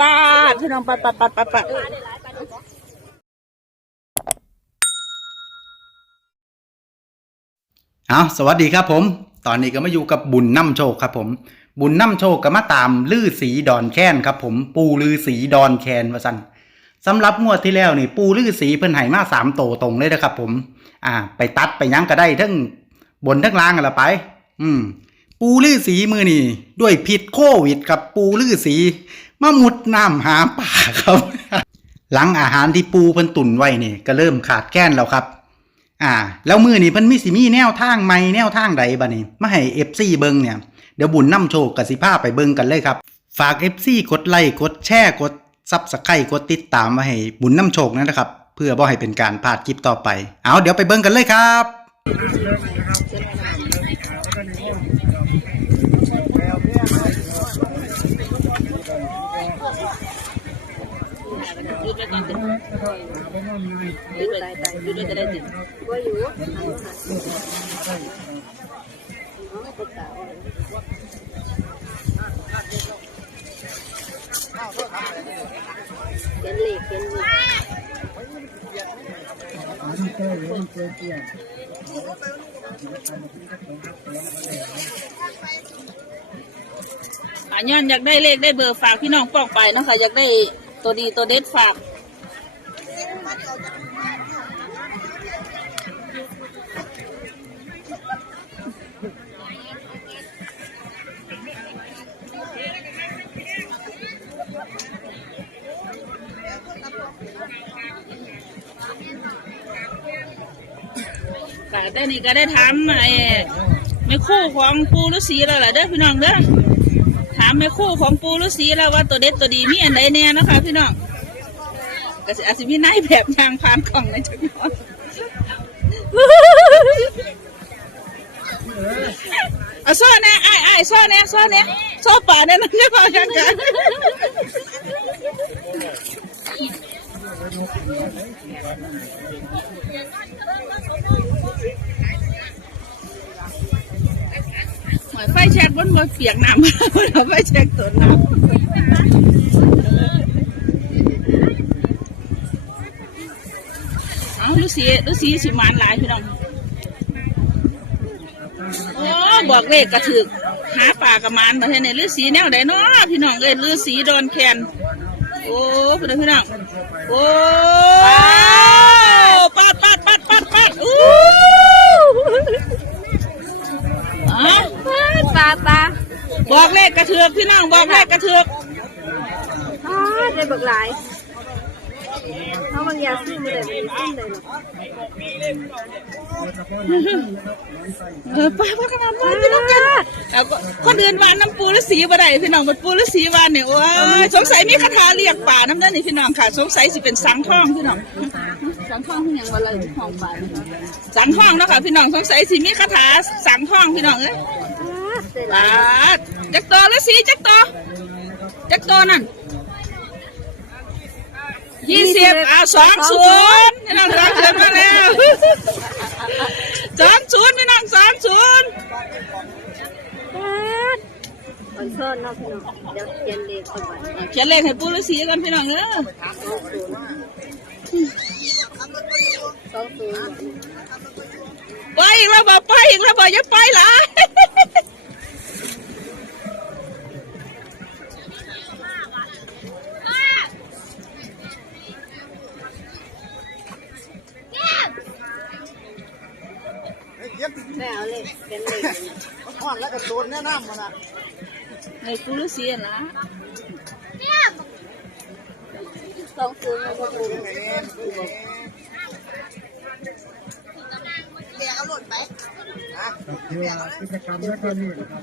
ปาดพี่น้องปาดปาดปาดปาดปาดเอาสวัสดีครับผม ตอนนี้ก็มาอยู่กับบุญน้ำโชคครับผม บุญน้ำโชคก็มาตามลือสีดอนแค้นครับผม ปูลือสีดอนแคนว่าสันสำหรับงวดที่แล้วนี่ปูลือสีเพิ่นให้มาสามโตตรงเลยนะครับผม อ่า ไปตัดไปยั้งก็ได้ทั้งบนทั้งล่างกันละไป อืม ปูลือสีมือนี่ด้วยพิษโควิดครับปูลือสี มามุดน้ำหาป่าครับ หลังอาหารที่ปูเพิ่นตุนไว้นี่ก็เริ่มขาดแคลนแล้วครับ อ่า แล้วมือนี่เพิ่นมีสิมีแนวทางใหม่แนวทางใดบัดนี้มาให้ FC เบิงเนี่ยเดี๋ยวบุญน้ำโชคกับสิพาไปเบิงกันเลยครับ ฝาก FC กดไลค์กดแชร์กดซับสไครต์กดติดตามมาให้บุญน้ำโชคนะครับ เพื่อบ่ให้เป็นการพลาดคลิปต่อไป เอาเดี๋ยวไปเบิ่งกันเลยครับ ยืดไว้ก่ อนยืดไว้ยืดไว้จะได้ติดอะย้อนอยากได้เลขได้เบอร์ฝากพี่น้องปอกไปนะคะ อยากได้ตัวดีตัวเด็ดฝาก ค่ะแต่นี่ก็ได้ถามไอ้แม่คู่ของปูฤาษีแล้วแหละเด้อพี่น้องเด้อามแม่คู่ของปูฤาษีแล้วว่าตัวเด็ดตัวดีมีอันใดแน่นะคะพี่น้องก็อาจจะมีนายแบบยางพานกล่องในจักหน้อยเอาซ้อแน่ไอ้ไอ้ายซ้อแน่ซ้อแน่ซ้อป่าแน่นั่นเนี่ยพอกันกัน ไฟแช็กบนบนเปียกน้ำไฟแช็กตัวน้ำเอาลูกสีลูกสีสิมานหลายพี่น้องโอ้บอกเลขกระถึกหาป่ากระมานมาเห็นในฤาษีแนวใดเนาะพี่น้องเอ้ยฤาษีโดนแคนโอ้พี่น้องพี่น้องโอ้ปัดปัดปัดปัดปัดอู้อ๋อ ปลาปลาบอกเลขกระเถือกพี่น้องบอกเลขกระเถือกอ๋อได้บักหลายเขาบางอยางซื้อมาได้ไม่ได้ซื้อได้หรอกเออไปพักกันมาพี่น้องกันเอาก็คนอื่นวานน้ำปูฤาษีบ่ได้พี่น้องมันปูฤาษีวานเนี่ยโอ้ยสงสัยมีคาถาเรียกป่าน้ำเด้อนี่พี่น้องค่ะ สงสัยสิเป็นสังทองพี่น้องสังทองที่ยังว่าอะไรทองป่านะคะสังทองเนาะค่ะพี่น้องสงสัยสิมีคาถาสังทองพี่น้องเอ้ยได้หลาย ปาดจักตัวฤาษีจักตัวจักตัวนั่นยี่สิบอ่าสองศูนย์พี่น้องสองศูนย์มาแล้วสองศูนย์พี่น้องสองศูนย์ปลาอันซ่อนเนาะพี่น้องเดี๋ยวเขียนเลขเข้าไปอะเขียนเลขให้ปู่ฤาษีกันพี่น้องเออสองศูนย์ไปอีกแล้วบอกไปอีกแล้วบอกอย่าไปหลาย แม่เอาเลขเขียนเลขฮ้อนแล้วก็โดนแนะนำมันนะในปู่ฤาษีนะสองศูนย์แล้วก็ศูนย์กิจกรรมแล้วก็นี่นะครับ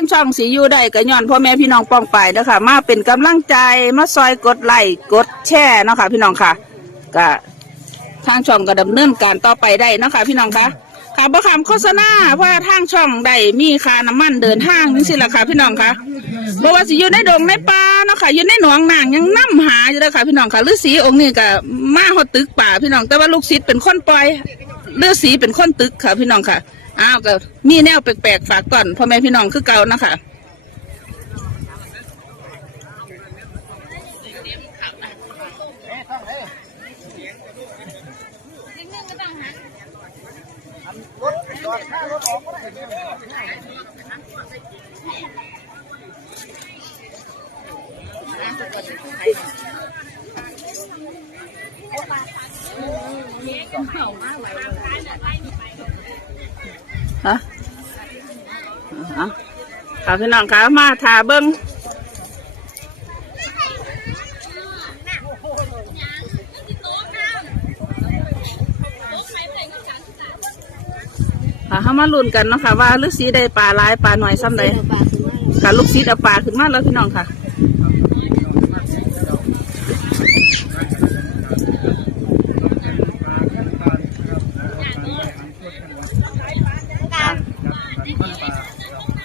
างช่องสีอยู่ได้ก็ย้อนพ่อแม่พี่น้องป้องไปนะคะมาเป็นกำลังใจมาซอยกดไลค์กดแชร์เนาะค่ะพี่น้องค่ะก็ทางช่องก็ดำเนินการต่อไปได้เนาะค่ะพี่น้องค่ะค่ะบ่คำโฆษณาว่าทางช่องได้มีค่าน้ำมันเดินทางนี่สิล่ะค่ะพี่น้องค่ะบ่ว่าสิอยู่ในดงในป่าเนาะค่ะอยู่ในหนองนางยังนํหาอยู่เลยค่ะพี่น้องค่ะฤาษีองค์นี้ก็มาฮอดตึกป่าพี่น้องแต่ว่าลูกศิษย์เป็นคนปล่อยฤาษีเป็นคนตึกค่ะพี่น้องค่ะ อ้าวก็มีแนวแปลกๆฝากก่อนพ่อแม่พี่น้องคือเก่านะคะ ฮะค่ะพี่น้องคะมาทาเบิ้งค่ะเขามาลุ้นกันเนาะค่ะว่าฤาษีได้ปลาลายปลาหน่อยซ้ำใดค่ะลูกศิษย์เอาปลาขึ้นมาแล้วพี่น้องค่ะ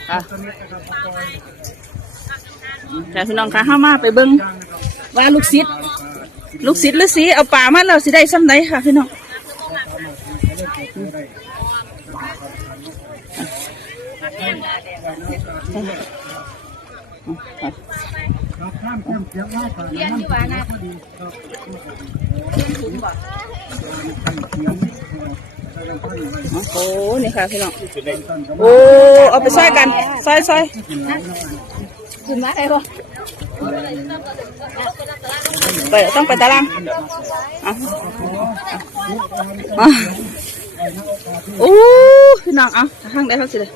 ค่ะแต่พี่น้องคะเข้ามาไปเบิ้งว่าลูกศิษย์ลูกศิษย์ฤาษีเอาป่ามาแล้วสิได้ซ้ำใดค่ะพี่น้องครับข้ามข้ามเสียงว่าผ่านน้ำมันพอดีครับโอ้โหนี่ค่ะพี่น้องโอ้เอาไปซอยกันซอยซอยขึ้นมาได้ปะไปต้องไปตารางเอาเอาโอ้พี่น้องเอาข้างใดเขาสิเลย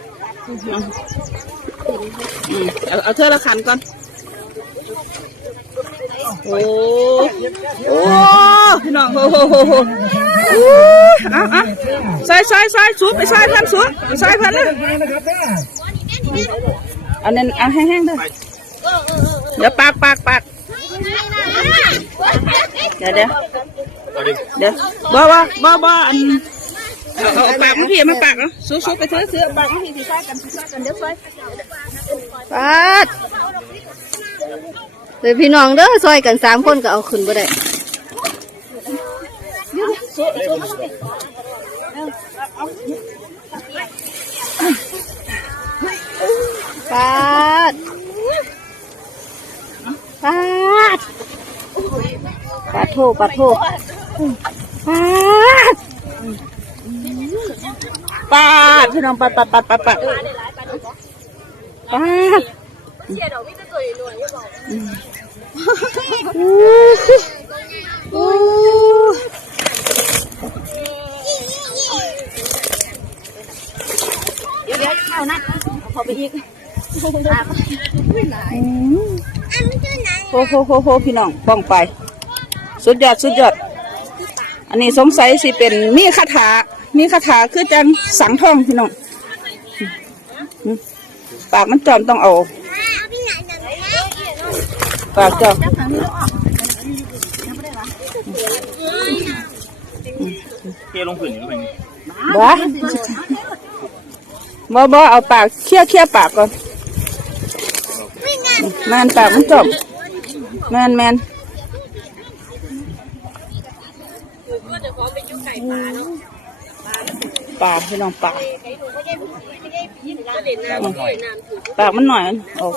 เอาอืมเอาเอาเธอละขันก่อนโอ้โอ้พี่น้องโอ้โห โอ้อ้เอาเอาใส่ใส่ใส่สูบไปใส่พันสูบไปใส่พันเลยอันนั้นเอาแห้งๆเด้อเดี๋ยวปากปากปากเดี๋ยวเดี๋ยวเดี๋ยวบ่บ่บ่บ่อันเอาปากมาพี่มันปากเนาะสูบสูบไปเถอะเสือปากมาพี่สิใส่กันสิใส่กันเดี๋ยวใส่ปัดเดี๋ยวพี่น้องเด้อซอยกันสามคนก็เอาขึ้นบ่ได้ ปัดปัดปัดโทปัดโทปัดปาดพี่น้องปาดปาดปาดปาดปาดปาดอู้เดี๋ยวเดี๋ยวเอานัดขอไปอีก โอ้โหโหโหพี่น้องป้องไป สุดยอดสุดยอด อันนี้สงสัยสิเป็นมีคาถา มีคาถาคือจังสังทองพี่น้องอืมปากมันจอมต้องเอาปากจอมเทลงผืนอยู่เป็นบ้าบ่บ่เอาปากเคี่ยเคี่ยปากก่อน แมนปากมันจอมแมนแมนปากพี่น้องปากปากมันหน่อยโอ้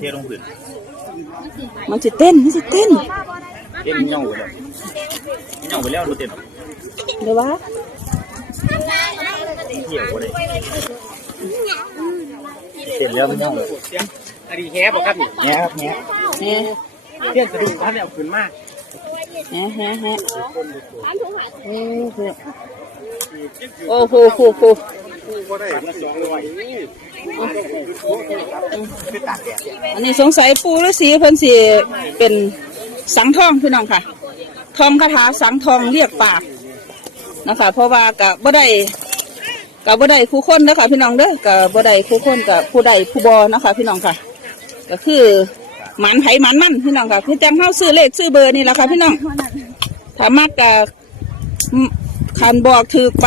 เทลงผืนมันจะเต้นมันจะเต้นเล่นเงไปแล้วเงไปแล้วดูเต็มเดี๋ยววะเที่ยวไปเลย เสร็จแล้วมันเงาอดีแฮปครับนี่แฮครับแฮแฮะเพื่อนกระดูกท่านเอาขึ้นมากแฮะแฮะแฮะโอ้โหโอ้โหโอ้โหอันนี้สงสัยปูฤาษีเพิ่นสิเป็นสังทองพี่น้องค่ะ ทองคาถาสังทองเรียกปากนะคะเพราะว่ากับบ่ได้ กับบ่ได้คู่คนเด้อค่ะพี่น้องเด้อกับบ่ได้คู่คนกับผู้ใดผู้บ่นะคะพี่น้องค่ะ ก็คือหมันไผหมันมันพี่น้องค่ะคือจังเฮาซื้อเลขซื้อเบอร์นี่แหละค่ะพี่น้องถ้ามักก็คันบอกถือไป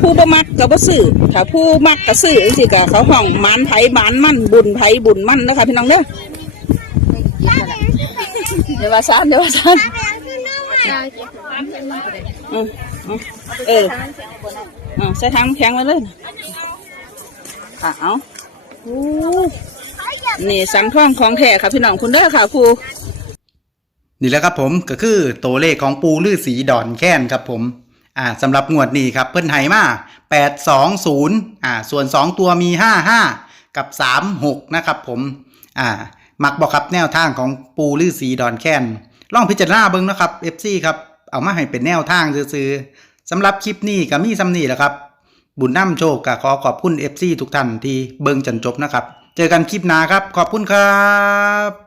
ผู้บ่มักก็บ่ซื้อถ้าผู้มักก็ซื้อจังซี่ก็เขาห้องหมันไผหมันมันบุญไผบุญมันนะคะพี่น้องเด้อเดี๋ยวว่าซ่านเดี๋ยวว่าซ่าน อืมอืมเอออ่าใส่ถังน้ำแข็งไว้เลยอะเอาโอ้นี่สังท่องของแท้ค่ะพี่น้องคุณเด้อค่ะครูนี่แหละครับผมก็คือตัวเลขของปูลือสีดอนแค้นครับผมอ่าสำหรับงวดนี้ครับเพิ่นไห้มา820อ่าส่วน 2 ตัวมี 55 กับ 36 นะครับผมอ่ามักบอกครับแนวทางของปูลือสีดอนแค้นลองพิจารณาเบิ่งนะครับ FC ครับ เอามาให้เป็นแนวทางซื้อๆสำหรับคลิปนี้ก็มีซ้ำนี่แหละครับ บุญน้ำโชคก็ขอขอบคุณ FC ทุกท่านที่เบิ่งจนจบนะครับ เจอกันคลิปหน้าครับ ขอบคุณครับ